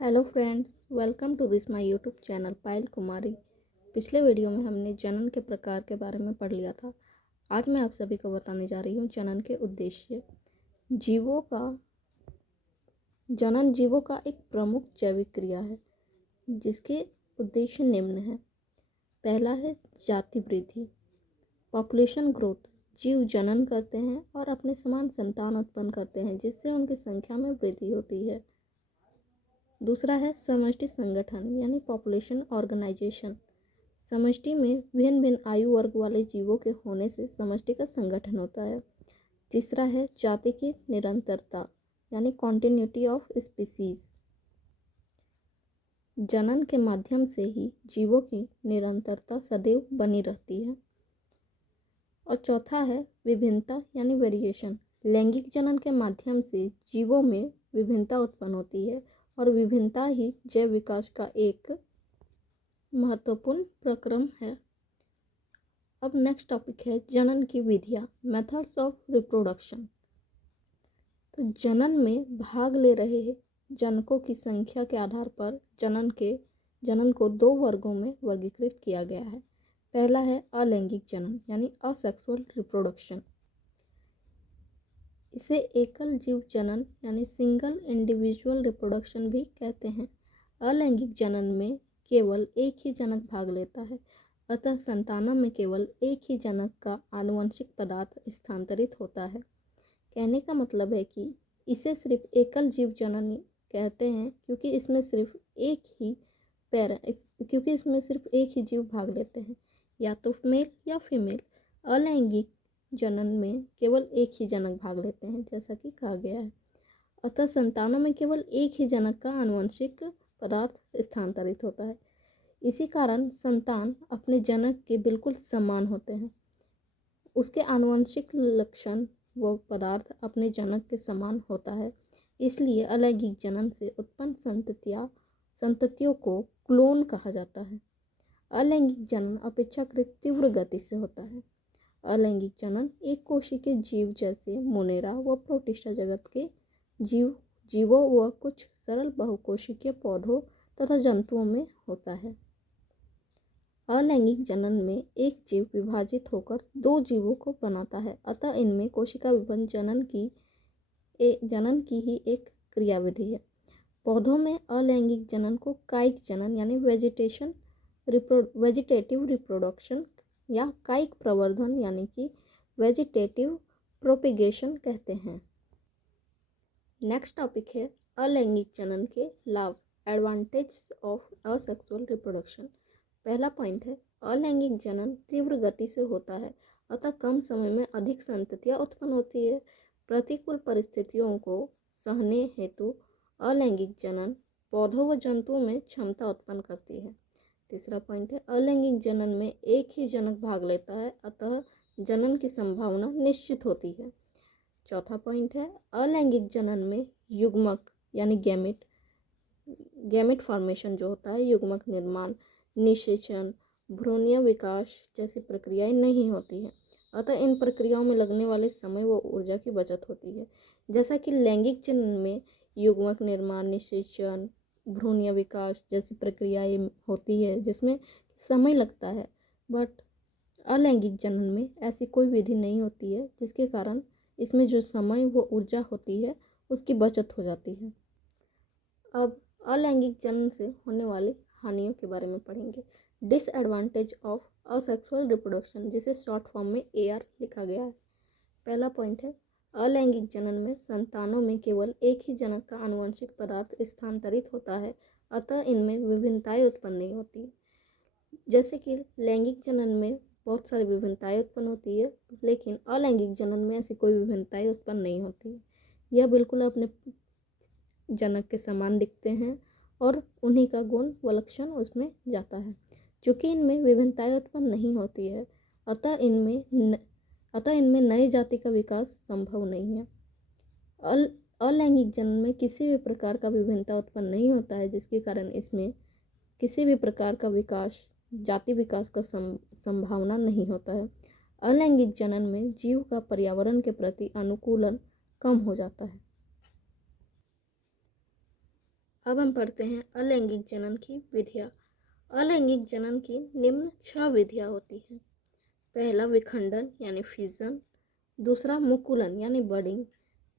Hello friends, welcome to this my YouTube channel Payal Kumari. पिछले video में हमने जनन के प्रकार के बारे में पढ़ लिया था। आज मैं आप सभी को बताने जा रही हूँ जनन के उद्देश्य। जीवों का जनन जीवों का एक प्रमुख जैविक क्रिया है जिसके उद्देश्य निम्न है। पहला है जाति वृद्धि, पॉपुलेशन ग्रोथ। जीव जनन करते हैं और अपने समान संतान उत्पन्न करते हैं जिससे उनकी संख्या में वृद्धि होती है। दूसरा है समष्टि संगठन यानी पॉपुलेशन ऑर्गेनाइजेशन। समष्टि में भिन्न भिन्न आयु वर्ग वाले जीवों के होने से समष्टि का संगठन होता है। तीसरा है जाति की निरंतरता यानी कॉन्टिन्यूटी ऑफ स्पीसीज। जनन के माध्यम से ही जीवों की निरंतरता सदैव बनी रहती है। और चौथा है विभिन्नता यानी वेरिएशन। लैंगिक जनन के माध्यम से जीवों में विभिन्नता उत्पन्न होती है और विभिन्नता ही जैव विकास का एक महत्वपूर्ण प्रक्रम है। अब नेक्स्ट टॉपिक है जनन की विधियाँ, मेथड्स ऑफ रिप्रोडक्शन। तो जनन में भाग ले रहे जनकों की संख्या के आधार पर जनन को दो वर्गों में वर्गीकृत किया गया है। पहला है अलैंगिक जनन यानी असेक्सुअल रिप्रोडक्शन। इसे एकल जीव जनन यानी सिंगल इंडिविजुअल रिप्रोडक्शन भी कहते हैं। अलैंगिक जनन में केवल एक ही जनक भाग लेता है, अतः संतानों में केवल एक ही जनक का आनुवंशिक पदार्थ स्थानांतरित होता है। कहने का मतलब है कि इसे सिर्फ एकल जीव जनन कहते हैं क्योंकि इसमें सिर्फ एक ही जीव भाग लेते हैं, या तो मेल या फीमेल। अलैंगिक जनन में केवल एक ही जनक भाग लेते हैं जैसा कि कहा गया है, अतः संतानों में केवल एक ही जनक का आनुवंशिक पदार्थ स्थानांतरित होता है। इसी कारण संतान अपने जनक के बिल्कुल समान होते हैं। उसके आनुवंशिक लक्षण व पदार्थ अपने जनक के समान होता है। इसलिए अलैंगिक जनन से उत्पन्न संततियों को क्लोन कहा जाता है। अलैंगिक जनन अपेक्षाकृत तीव्र गति से होता है। अलैंगिक जनन एक कोशिकीय जीव जैसे मोनेरा व प्रोटिस्टा जगत के जीवों व कुछ सरल बहुकोशिकीय पौधों तथा जंतुओं में होता है। अलैंगिक जनन में एक जीव विभाजित होकर दो जीवों को बनाता है, अतः इनमें कोशिका विभाजन जनन की ही एक क्रियाविधि है। पौधों में अलैंगिक जनन को कायिक जनन यानी वेजिटेटिव रिप्रोडक्शन या कायिक प्रवर्धन यानी कि वेजिटेटिव प्रोपिगेशन कहते हैं। नेक्स्ट टॉपिक है अलैंगिक जनन के लाभ, एडवांटेज ऑफ असेक्सुअल रिप्रोडक्शन। पहला पॉइंट है अलैंगिक जनन तीव्र गति से होता है, अतः कम समय में अधिक संततियाँ उत्पन्न होती है। प्रतिकूल परिस्थितियों को सहने हेतु अलैंगिक जनन पौधों व जंतुओं में क्षमता उत्पन्न करती है। तीसरा पॉइंट है अलैंगिक जनन में एक ही जनक भाग लेता है, अतः जनन की संभावना निश्चित होती है। चौथा पॉइंट है अलैंगिक जनन में युग्मक यानी गैमेट फॉर्मेशन जो होता है, युग्मक निर्माण, निषेचन, भ्रूणीय विकास जैसी प्रक्रियाएं नहीं होती हैं, अतः इन प्रक्रियाओं में लगने वाले समय व ऊर्जा की बचत होती है। जैसा कि लैंगिक जनन में युग्मक निर्माण, निषेचन, भ्रूणीय विकास जैसी प्रक्रियाएं होती है जिसमें समय लगता है, बट अलैंगिक जनन में ऐसी कोई विधि नहीं होती है जिसके कारण इसमें जो समय व ऊर्जा होती है उसकी बचत हो जाती है। अब अलैंगिक जनन से होने वाली हानियों के बारे में पढ़ेंगे। डिसएडवांटेज ऑफ असेक्सुअल रिप्रोडक्शन, जिसे शॉर्ट फॉर्म में AR लिखा गया है। पहला पॉइंट है अलैंगिक जनन में संतानों में केवल एक ही जनक का आनुवंशिक पदार्थ स्थानांतरित होता है, अतः इनमें विभिन्नताएं उत्पन्न नहीं होती। जैसे कि लैंगिक जनन में बहुत सारी विभिन्नताएं उत्पन्न होती है, लेकिन अलैंगिक जनन में ऐसी कोई विभिन्नताएं उत्पन्न नहीं होती। यह बिल्कुल अपने जनक के समान दिखते हैं और उन्हीं का गुण व लक्षण उसमें जाता है। चूँकि इनमें विभिन्नताएं उत्पन्न नहीं होती है, अतः इनमें नई जाति का विकास संभव नहीं है। अलैंगिक जनन में किसी भी प्रकार का विभिन्नता उत्पन्न नहीं होता है, जिसके कारण इसमें किसी भी प्रकार का जाति विकास का संभावना नहीं होता है। अलैंगिक जनन में जीव का पर्यावरण के प्रति अनुकूलन कम हो जाता है। अब हम पढ़ते हैं अलैंगिक जनन की विधियाँ। अलैंगिक जनन की निम्न 6 विधियाँ होती हैं। पहला विखंडन यानी फिजन, दूसरा मुकुलन यानी बडिंग,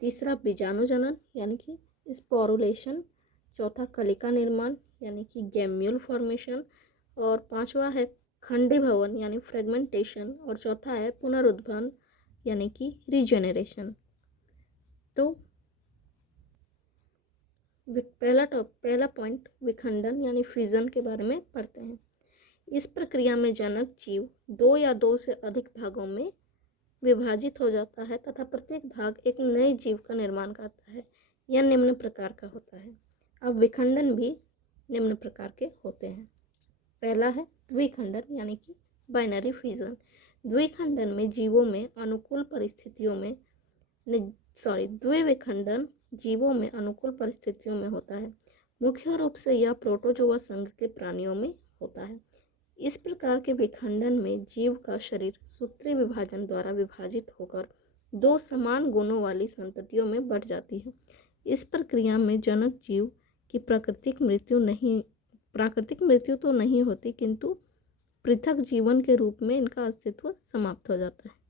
तीसरा बीजाणु जनन यानी कि स्पोरुलेशन, चौथा कलिका निर्माण यानी कि गैम्यूल फॉर्मेशन, और पांचवा है खंडीभवन यानी फ्रेगमेंटेशन, और चौथा है पुनरुद्भवन यानी कि रीजेनरेशन। तो पहला पॉइंट विखंडन यानी फिजन के बारे में पढ़ते हैं। इस प्रक्रिया में जनक जीव 2 या 2 से अधिक भागों में विभाजित हो जाता है तथा प्रत्येक भाग एक नए जीव का निर्माण करता है। यह निम्न प्रकार का होता है। अब विखंडन भी निम्न प्रकार के होते हैं। पहला है द्विखंडन यानी कि बाइनरी फिजन। द्विखंडन में जीवों में अनुकूल परिस्थितियों में द्विविखंडन जीवों में अनुकूल परिस्थितियों में होता है। मुख्य रूप से यह प्रोटोजोआ संघ के प्राणियों में होता है। इस प्रकार के विखंडन में जीव का शरीर सूत्रीय विभाजन द्वारा विभाजित होकर 2 समान गुणों वाली संततियों में बढ़ जाती है। इस प्रक्रिया में जनक जीव की प्राकृतिक मृत्यु तो नहीं होती, किंतु पृथक जीवन के रूप में इनका अस्तित्व समाप्त हो जाता है।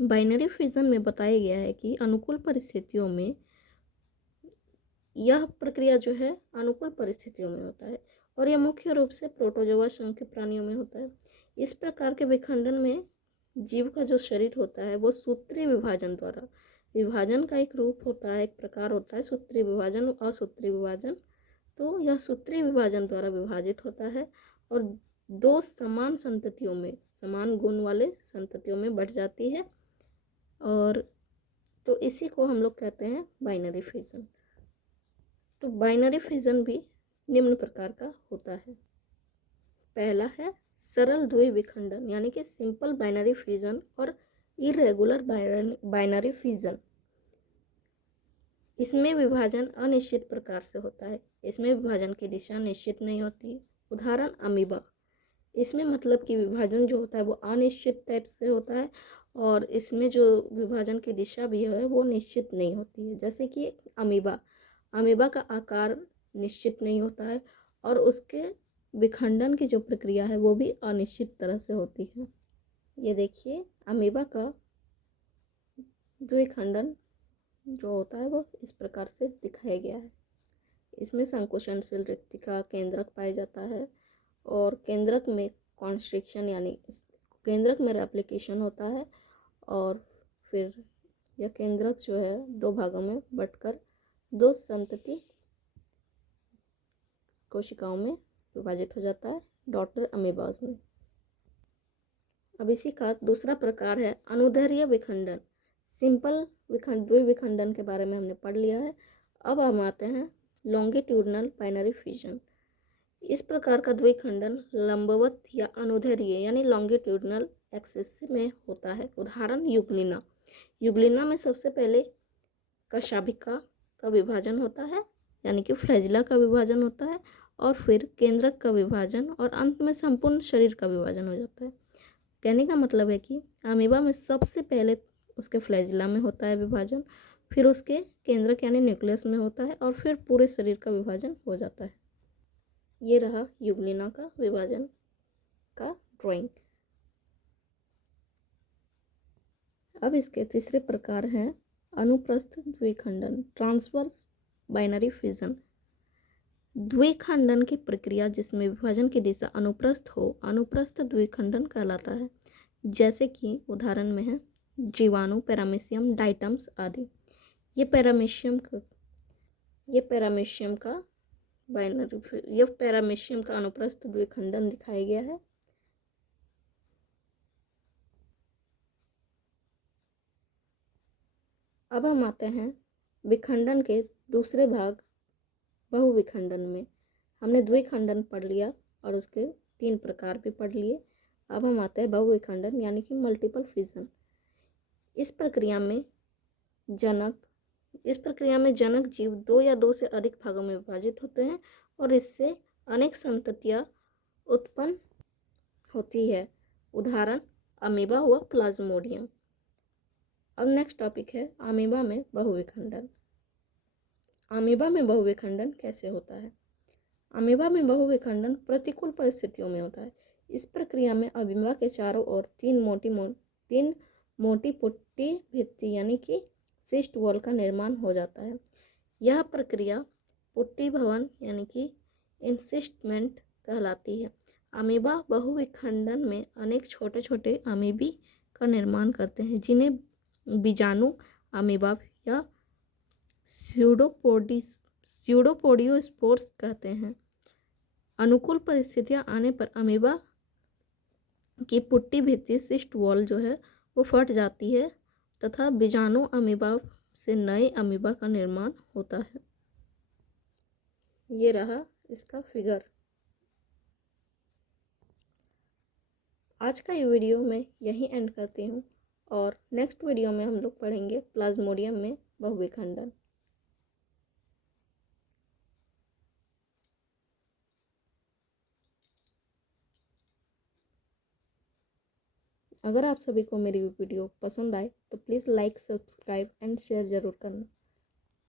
बाइनरी फिजन में बताया गया है कि अनुकूल परिस्थितियों में यह प्रक्रिया जो है अनुकूल परिस्थितियों में होता है और यह मुख्य रूप से प्रोटोजोआ संघ के प्राणियों में होता है। इस प्रकार के विखंडन में जीव का जो शरीर होता है वो सूत्रीय विभाजन द्वारा, विभाजन का एक रूप होता है, एक प्रकार होता है सूत्रीय विभाजन, असूत्रीय विभाजन। तो यह सूत्रीय विभाजन द्वारा विभाजित होता है और 2 समान संततियों में, समान गुण वाले संततियों में बढ़ जाती है, और तो इसी को हम लोग कहते हैं बाइनरी फिजन। तो बाइनरी फिजन भी निम्न प्रकार का होता है। पहला है सरल द्विविखंडन यानी कि सिंपल बाइनरी फिजन और इरेगुलर बाइनरी फिजन। इसमें विभाजन अनिश्चित प्रकार से होता है। इसमें विभाजन की दिशा निश्चित नहीं होती। उदाहरण अमीबा। इसमें मतलब कि विभाजन जो होता है वो अनिश्चित टाइप से होता है और इसमें जो विभाजन की दिशा भी है वो निश्चित नहीं होती है। जैसे कि अमीबा का आकार निश्चित नहीं होता है और उसके विखंडन की जो प्रक्रिया है वो भी अनिश्चित तरह से होती है। ये देखिए अमीबा का द्विखंडन जो होता है वो इस प्रकार से दिखाया गया है। इसमें संकोचनशील रिक्तिका केंद्रक पाया जाता है और केंद्रक में कॉन्स्ट्रिक्शन यानी केंद्रक में रेप्लिकेशन होता है और फिर यह केंद्रक जो है 2 भागों में बंटकर 2 संतति कोशिकाओं में विभाजित हो जाता है, डॉटर अमीबास में। अब इसी का दूसरा प्रकार है अनुदैर्घ्य विखंडन। सिंपल द्विविखंडन के बारे में हमने पढ़ लिया है। अब हम आते हैं लॉन्गिट्यूडनल बाइनरी फिजन। इस प्रकार का द्विखंडन लंबवत या अनुदैर्घ्य यानी लॉन्गिट्यूडनल एक्सिस में होता है। उदाहरण युग्लिना। युग्लिना में सबसे पहले कशाभिका का विभाजन होता है यानी कि फ्लैजिला का विभाजन होता है और फिर केंद्रक का विभाजन और अंत में संपूर्ण शरीर का विभाजन हो जाता है। कहने का मतलब है कि अमीबा में सबसे पहले उसके फ्लैजिला में होता है विभाजन, फिर उसके केंद्रक यानी न्यूक्लियस में होता है और फिर पूरे शरीर का विभाजन हो जाता है। ये रहा युग्लिना का विभाजन का ड्राइंग। अब इसके तीसरे प्रकार हैं अनुप्रस्थ द्विखंडन, ट्रांसवर्स बाइनरी फिजन। द्विखंडन की प्रक्रिया जिसमें विभाजन की दिशा अनुप्रस्थ हो, अनुप्रस्थ द्विखंडन कहलाता है। जैसे कि उदाहरण में है जीवाणु, पैरामीशियम, डाइटम्स आदि। ये पैरामीशियम का अनुप्रस्थ द्विखंडन दिखाया गया है। अब हम आते हैं विखंडन के दूसरे भाग बहुविखंडन में। हमने द्विखंडन पढ़ लिया और उसके 3 प्रकार भी पढ़ लिए। अब हम आते हैं बहुविखंडन यानी कि मल्टीपल फिजन। इस प्रक्रिया में जनक जीव 2 या 2 से अधिक भागों में विभाजित होते हैं और इससे अनेक संततियाँ उत्पन्न होती है। उदाहरण अमीबा हुआ प्लाज्मोडियम। अब नेक्स्ट टॉपिक है अमीबा में बहुविखंडन। अमीबा में बहुविखंडन कैसे होता है? अमीबा में बहुविखंडन प्रतिकूल परिस्थितियों में होता है। इस प्रक्रिया में अमीबा के चारों ओर तीन मोटी पुट्टी भित्ति यानी कि सिस्ट वॉल का निर्माण हो जाता है। यह प्रक्रिया पुट्टी भवन यानी कि इंसिस्टमेंट कहलाती है। अमीबा बहुविखंडन में अनेक छोटे छोटे अमीबी का निर्माण करते हैं, जिन्हें बीजाणु अमीबा या स्यूडोपोडियोस्पोर्स कहते हैं। अनुकूल परिस्थितियां आने पर अमीबा की पुट्टी भित्ति सिस्ट वॉल जो है वो फट जाती है तथा बीजाणु अमीबा से नए अमीबा का निर्माण होता है। ये रहा इसका फिगर। आज का ये वीडियो मैं यहीं एंड करती हूँ और नेक्स्ट वीडियो में हम लोग पढ़ेंगे प्लाज्मोडियम में बहुविखंडन। अगर आप सभी को मेरी वीडियो पसंद आए तो please like, subscribe and share ज़रूर करना।